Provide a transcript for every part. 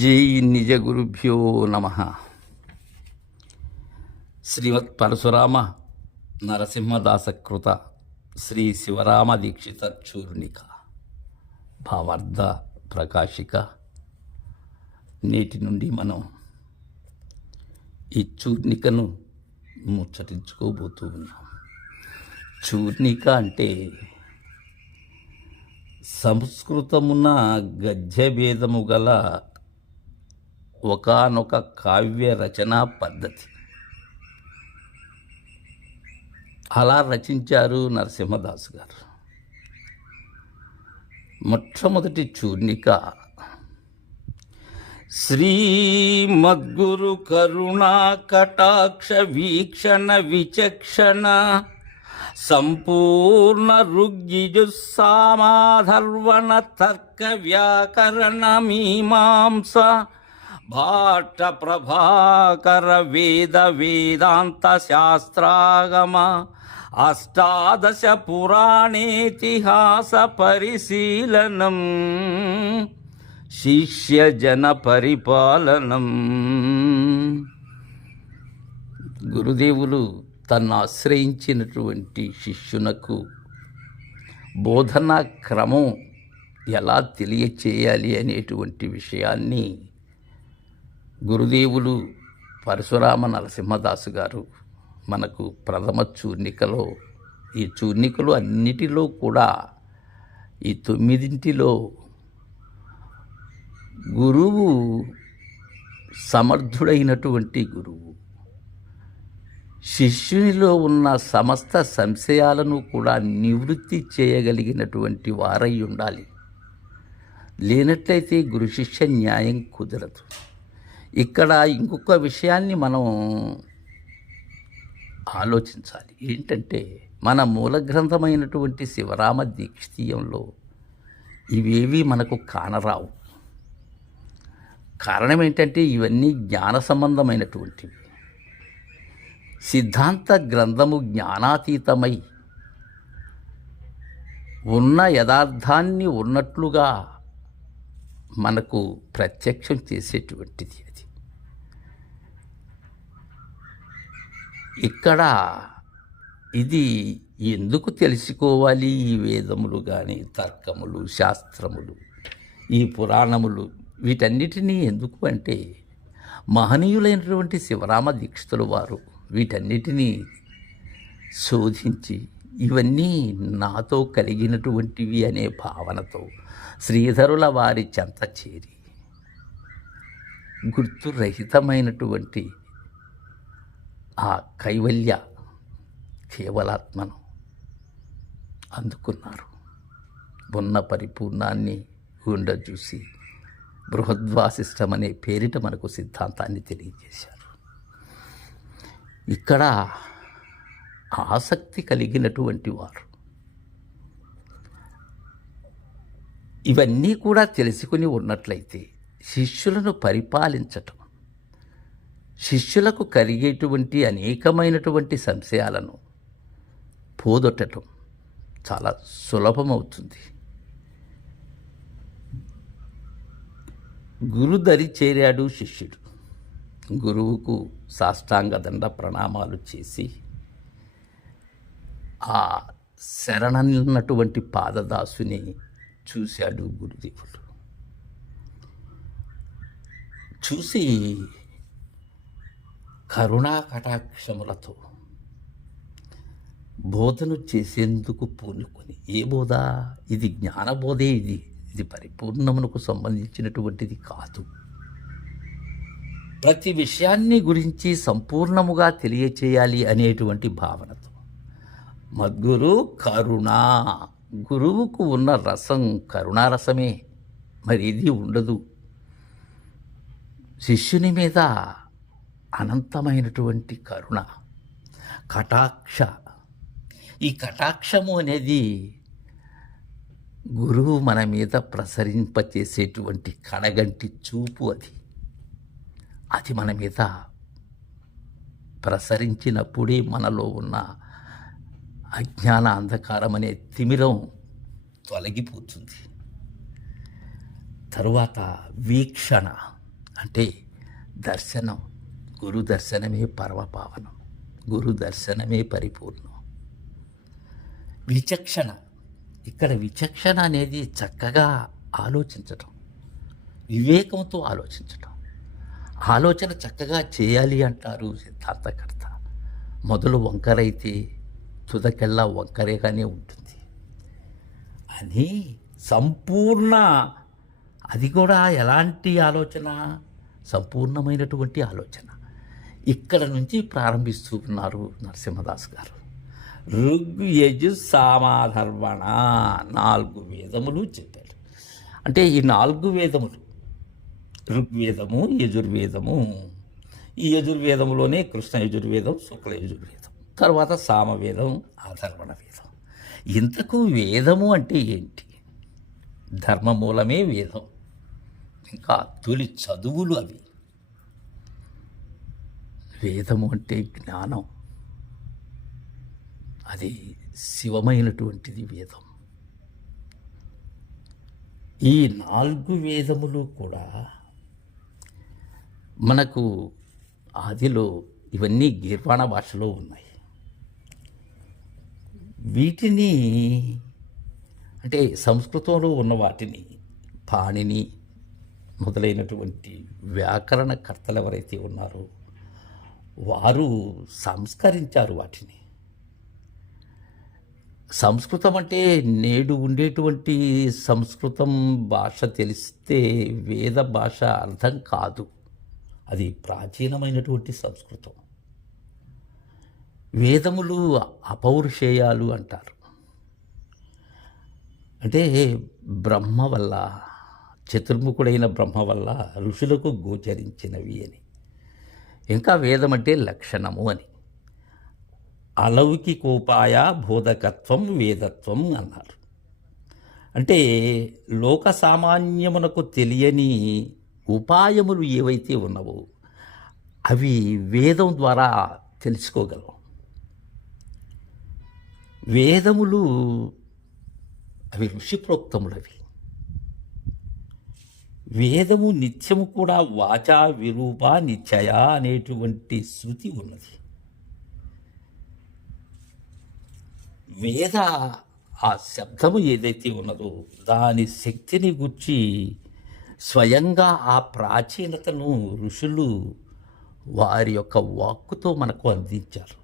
జై నిజ గురుభ్యో నమ. శ్రీమత్ పరశురామ నరసింహదాసకృత శ్రీ శివరామ దీక్షిత చూర్ణిక భావార్థ ప్రకాశిక. నేటి నుండి మనం ఈ చూర్ణికను ముచ్చటించుకోబోతూ ఉన్నాం. చూర్ణిక అంటే సంస్కృతమున గద్యభేదము గల ఒకానొక కావ్య రచనా పద్ధతి. అలా రచించారు నరసింహదాసు గారు. మొట్టమొదటి చూర్ణిక శ్రీమద్గురు కరుణా కటాక్ష వీక్షణ విచక్షణ సంపూర్ణ ఋగ్యజుస్సామాధర్వణ తర్క వ్యాకరణ మీమాంస భాట్ట ప్రభాకర వేద వేదాంత శాస్త్రాగమ అష్టాదశ పురాణేతిహాస పరిశీలనం శిష్య జన పరిపాలనం. గురుదేవులు తన్ను ఆశ్రయించినటువంటి శిష్యునకు బోధనా క్రమం ఎలా తెలియచేయాలి అనేటువంటి విషయాన్ని గురుదేవులు పరశురామ నరసింహదాసు గారు మనకు ప్రథమ చూర్ణికలో, ఈ చూర్ణికలు అన్నిటిలో కూడా ఈ 9 గురువు సమర్థుడైనటువంటి గురువు శిష్యునిలో ఉన్న సమస్త సంశయాలను కూడా నివృత్తి చేయగలిగినటువంటి వారై ఉండాలి. లేనట్లయితే గురు శిష్య న్యాయం కుదరదు. ఇక్కడ ఇంకొక విషయాన్ని మనం ఆలోచించాలి. ఏంటంటే మన మూల గ్రంథమైనటువంటి శివరామ దీక్షితీయంలో ఇవేవి మనకు కానరావు. కారణం ఏంటంటే ఇవన్నీ జ్ఞాన సంబంధమైనటువంటివి. సిద్ధాంత గ్రంథము జ్ఞానాతీతమై ఉన్న యథార్థాన్ని ఉన్నట్లుగా మనకు ప్రత్యక్షం చేసేటువంటిది అది. ఇక్కడ ఇది ఎందుకు తెలుసుకోవాలి? ఈ వేదములు కానీ, తర్కములు, శాస్త్రములు, ఈ పురాణములు, వీటన్నిటినీ ఎందుకు అంటే మహనీయులైనటువంటి శివరామ దీక్షితుల వారు వీటన్నిటినీ శోధించి ఇవన్నీ నాతో కలిగినటువంటివి అనే భావనతో శ్రీధరుల వారి చెంత చేరి గుర్తురహితమైనటువంటి ఆ కైవల్య కేవలాత్మను అందుకున్నారు. ఉన్న పరిపూర్ణాన్ని చూసి బృహద్వాసిష్టం అనే పేరిట మనకు సిద్ధాంతాన్ని తెలియజేశారు. ఇక్కడ ఆసక్తి కలిగినటువంటి వారు ఇవన్నీ కూడా తెలుసుకుని ఉన్నట్లయితే శిష్యులను పరిపాలించటం, శిష్యులకు కలిగేటువంటి అనేకమైనటువంటి సంశయాలను పోదొట్టడం చాలా సులభమవుతుంది. గురుదరి చేరాడు శిష్యుడు. గురువుకు సాష్టాంగ దండ ప్రణామాలు చేసి ఆ శరణన్నటువంటి పాదదాసుని చూశాడు గురుదేవుడు. చూసి కరుణా కటాక్షములతో బోధను చేసేందుకు పూనుకొని, ఏ బోధ? ఇది జ్ఞానబోధే. ఇది పరిపూర్ణమునకు సంబంధించినటువంటిది కాదు. ప్రతి విషయాన్ని గురించి సంపూర్ణముగా తెలియచేయాలి అనేటువంటి భావనతో మద్గురు కరుణ, గురువుకు ఉన్న రసం కరుణారసమే, మరి ఇది ఉండదు. శిష్యుని మీద అనంతమైనటువంటి కరుణ, కటాక్ష. ఈ కటాక్షము అనేది గురువు మన మీద ప్రసరింపచేసేటువంటి కడగంటి చూపు. అది మన మీద ప్రసరించినప్పుడే మనలో ఉన్న అజ్ఞాన అంధకారం అనే తిమిరం తొలగిపోతుంది. తరువాత వీక్షణ, అంటే దర్శనం, గురు దర్శనమే పరమపావనం, గురు దర్శనమే పరిపూర్ణం. విచక్షణ, ఇక్కడ విచక్షణ అనేది చక్కగా ఆలోచించటం, వివేకంతో ఆలోచించటం. ఆలోచన చక్కగా చేయాలి అంటారు సిద్ధాంతకర్త. మొదలు వంకరైతే తుదకెల్లా వంకరేగానే ఉంటుంది అని సంపూర్ణ, అది కూడా ఎలాంటి ఆలోచన, సంపూర్ణమైనటువంటి ఆలోచన ఇక్కడ నుంచి ప్రారంభిస్తూ ఉన్నారు నరసింహదాస్ గారు. ఋగ్ యజు సామాధర్వణ 4 వేదములు చెప్పారు. అంటే ఈ 4 వేదములు, ఋగ్వేదము, యజుర్వేదము, ఈ యజుర్వేదంలోనే కృష్ణ యజుర్వేదం, శుక్ల యజుర్వేదం, తర్వాత సామవేదం, అథర్వణ వేదం. ఇంతకు వేదము అంటే ఏంటి? ధర్మమూలమే వేదం. ఇంకా తొలి చదువులు అవి. వేదము అంటే జ్ఞానం, అది శివమైనటువంటిది వేదం. ఈ 4 వేదములు కూడా మనకు ఆదిలో ఇవన్నీ గీర్వాణ భాషలో ఉన్నాయి. వీటిని అంటే సంస్కృతంలో ఉన్న వాటిని పాణిని మొదలైనటువంటి వ్యాకరణకర్తలు ఎవరైతే ఉన్నారో వారు సంస్కరించారు వాటిని. సంస్కృతం అంటే నేడు ఉండేటువంటి సంస్కృతం భాష తెలిస్తే వేద భాష అర్థం కాదు. అది ప్రాచీనమైనటువంటి సంస్కృతం. వేదములు అపౌరుషేయాలు అంటారు. అంటే బ్రహ్మ వల్ల, చతుర్ముఖుడైన బ్రహ్మ వల్ల ఋషులకు గోచరించినవి అని. ఇంకా వేదం అంటే లక్షణము అని. అలౌకికోపాయ బోధకత్వం వేదత్వం అన్నారు. అంటే లోక సామాన్యమునకు తెలియని ఉపాయములు ఏవైతే ఉన్నవో అవి వేదం ద్వారా తెలుసుకోగలం. వేదములు అవి ఋషిప్రోక్తములవి. వేదము నిత్యము కూడా వాచా విరూప నిత్యయ అనేటువంటి శృతి ఉన్నది. వేద ఆ శబ్దము ఏదైతే ఉన్నదో దాని శక్తిని గుర్చి స్వయంగా ఆ ప్రాచీనతను ఋషులు వారి యొక్క వాక్కుతో మనకు అందించారు.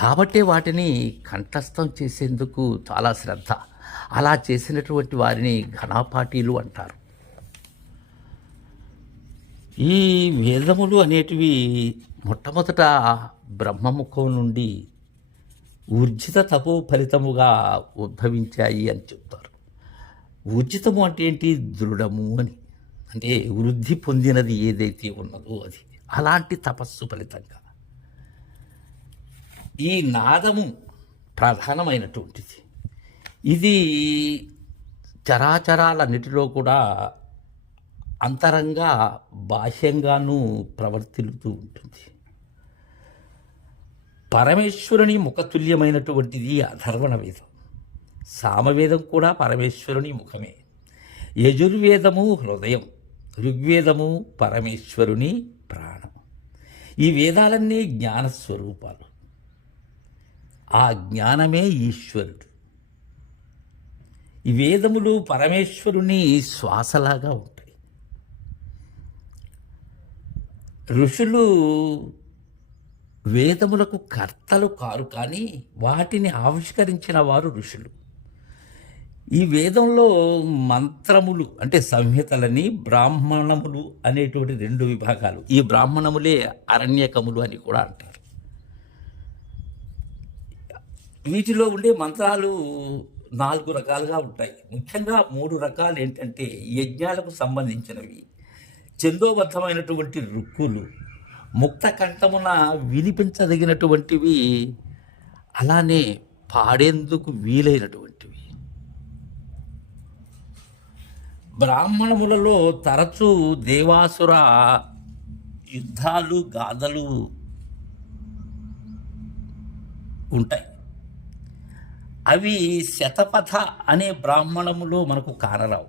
కాబట్టే వాటిని కంఠస్థం చేసేందుకు చాలా శ్రద్ధ. అలా చేసినటువంటి వారిని ఘనాపాఠీలు అంటారు. ఈ వేదములు అనేటివి మొట్టమొదట బ్రహ్మముఖం నుండి ఊర్జిత తపో ఫలితముగా ఉద్భవించాయి అని చెప్తారు. ఊర్జితము అంటే ఏంటి? దృఢము అని. అంటే వృద్ధి పొందినది ఏదైతే ఉన్నదో అది. అలాంటి తపస్సు ఫలితంగా ఈ నాదము ప్రధానమైనటువంటిది. ఇది చరాచరాలన్నిటిలో కూడా అంతరంగా బాహ్యంగానూ ప్రవర్తిల్లుతూ ఉంటుంది. పరమేశ్వరుని ముఖతుల్యమైనటువంటిది అథర్వణ వేదం. సామవేదం కూడా పరమేశ్వరుని ముఖమే. యజుర్వేదము హృదయం, ఋగ్వేదము పరమేశ్వరుని ప్రాణం. ఈ వేదాలన్నీ జ్ఞానస్వరూపాలు. ఆ జ్ఞానమే ఈశ్వరుడు. ఈ వేదములు పరమేశ్వరుని శ్వాసలాగా ఉంటాయి. ఋషులు వేదములకు కర్తలు కారు, కానీ వాటిని ఆవిష్కరించిన వారు ఋషులు. ఈ వేదంలో మంత్రములు అంటే సంహితలని, బ్రాహ్మణములు అనేటువంటి 2 విభాగాలు. ఈ బ్రాహ్మణములే అరణ్యకములు అని కూడా అంటారు. వీటిలో ఉండే మంత్రాలు 4 రకాలుగా ఉంటాయి. ముఖ్యంగా 3 రకాలు ఏంటంటే యజ్ఞాలకు సంబంధించినవి, ఛందోబద్ధమైనటువంటి రుక్కులు, ముక్త కంఠమున వినిపించదగినటువంటివి, అలానే పాడేందుకు వీలైనటువంటివి. బ్రాహ్మణములలో తరచూ దేవాసుర యుద్ధాలు, గాథలు ఉంటాయి. అవి శతపథ అనే బ్రాహ్మణములో మనకు కానరావు.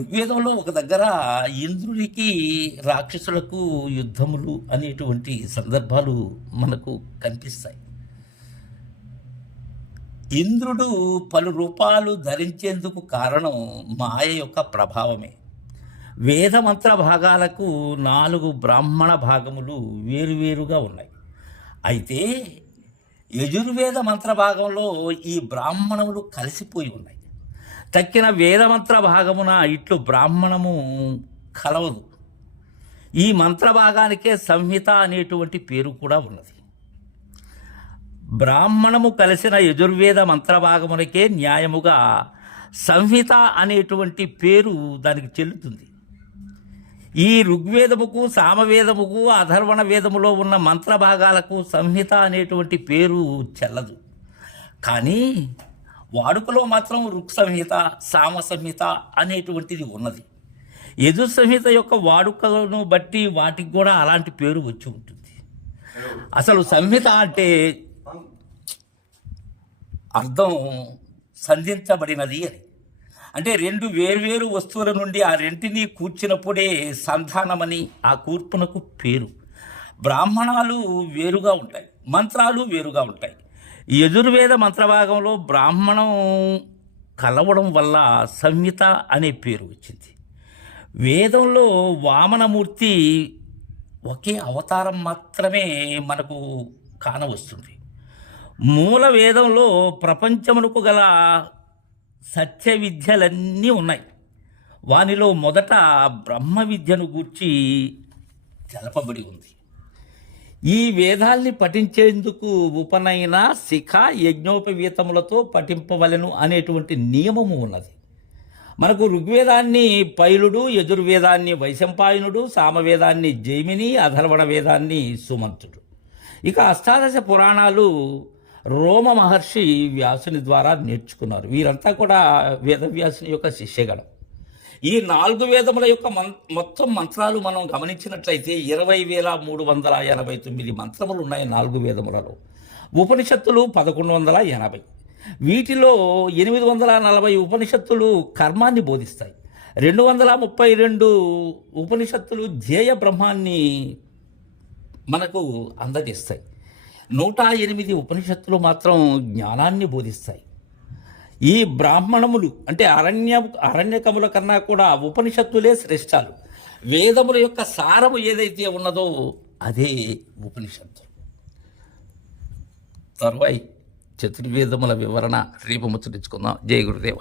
ఋగ్వేదంలో ఒక దగ్గర ఇంద్రుడికి రాక్షసులకు యుద్ధములు అనేటువంటి సందర్భాలు మనకు కనిపిస్తాయి. ఇంద్రుడు పలు రూపాలు ధరించేందుకు కారణం మాయ యొక్క ప్రభావమే. వేదమంత్ర భాగాలకు 4 బ్రాహ్మణ భాగములు వేరువేరుగా ఉన్నాయి. అయితే యజుర్వేద మంత్ర భాగంలో ఈ బ్రాహ్మణములు కలిసిపోయి ఉన్నాయి. తక్కిన వేదమంత్ర భాగమున ఇట్లు బ్రాహ్మణము కలవదు. ఈ మంత్ర భాగానికే సంహిత అనేటువంటి పేరు కూడా ఉన్నది. బ్రాహ్మణము కలిసిన యజుర్వేద మంత్రభాగమునకే న్యాయముగా సంహిత అనేటువంటి పేరు దానికి చెల్లుతుంది. ఈ ఋగ్వేదముకు, సామవేదముకు, అథర్వణ వేదములో ఉన్న మంత్రభాగాలకు సంహిత అనేటువంటి పేరు చెల్లదు. కానీ వాడుకలో మాత్రం ఋక్ సంహిత, సామ సంహిత అనేటువంటిది ఉన్నది. యజుర్ సంహిత యొక్క వాడుకను బట్టి వాటికి కూడా అలాంటి పేరు వచ్చి ఉంటుంది. అసలు సంహిత అంటే అర్థం సంధించబడినది అని. అంటే 2 వేర్వేరు వస్తువుల నుండి ఆ రెంటిని కూర్చినప్పుడే సంధానమని ఆ కూర్పునకు పేరు. బ్రాహ్మణాలు వేరుగా ఉంటాయి, మంత్రాలు వేరుగా ఉంటాయి. యజుర్వేద మంత్రభాగంలో బ్రాహ్మణం కలవడం వల్ల సంహిత అనే పేరు వచ్చింది. వేదంలో వామనమూర్తి ఒకే అవతారం మాత్రమే మనకు కానవస్తుంది. మూల వేదంలో ప్రపంచమునకు గల సత్య విద్యలన్నీ ఉన్నాయి. వానిలో మొదట బ్రహ్మ విద్యను గూర్చి తెలపబడి ఉంది. ఈ వేదాల్ని పఠించేందుకు ఉపనయన, శిఖ, యజ్ఞోపవీతములతో పఠింపవలెను అనేటువంటి నియమము ఉన్నది. మనకు ఋగ్వేదాన్ని పైలుడు, యజుర్వేదాన్ని వైశంపాయనుడు, సామవేదాన్ని జైమిని, అథర్వణ వేదాన్ని సుమంతుడు. ఇక అష్టాదశ పురాణాలు రోమ మహర్షి వ్యాసుని ద్వారా నేర్చుకున్నారు. వీరంతా కూడా వేదవ్యాసుని యొక్క శిష్యగణం. ఈ 4 వేదముల యొక్క మొత్తం మంత్రాలు మనం గమనించినట్లయితే 20,389 మంత్రములు ఉన్నాయి 4 వేదములలో. ఉపనిషత్తులు 1180. వీటిలో 840 ఉపనిషత్తులు కర్మాన్ని బోధిస్తాయి. 232 ఉపనిషత్తులు ధ్యేయ బ్రహ్మాన్ని మనకు అందజేస్తాయి. 108 ఉపనిషత్తులు మాత్రం జ్ఞానాన్ని బోధిస్తాయి. ఈ బ్రాహ్మణములు అంటే అరణ్యకముల కన్నా కూడా ఉపనిషత్తులే శ్రేష్టాలు. వేదముల యొక్క సారము ఏదైతే ఉన్నదో అదే ఉపనిషత్తు. తర్వాయి చతుర్వేదముల వివరణ రేపు ముచ్చటించుకుందాం. జయ గురుదేవ.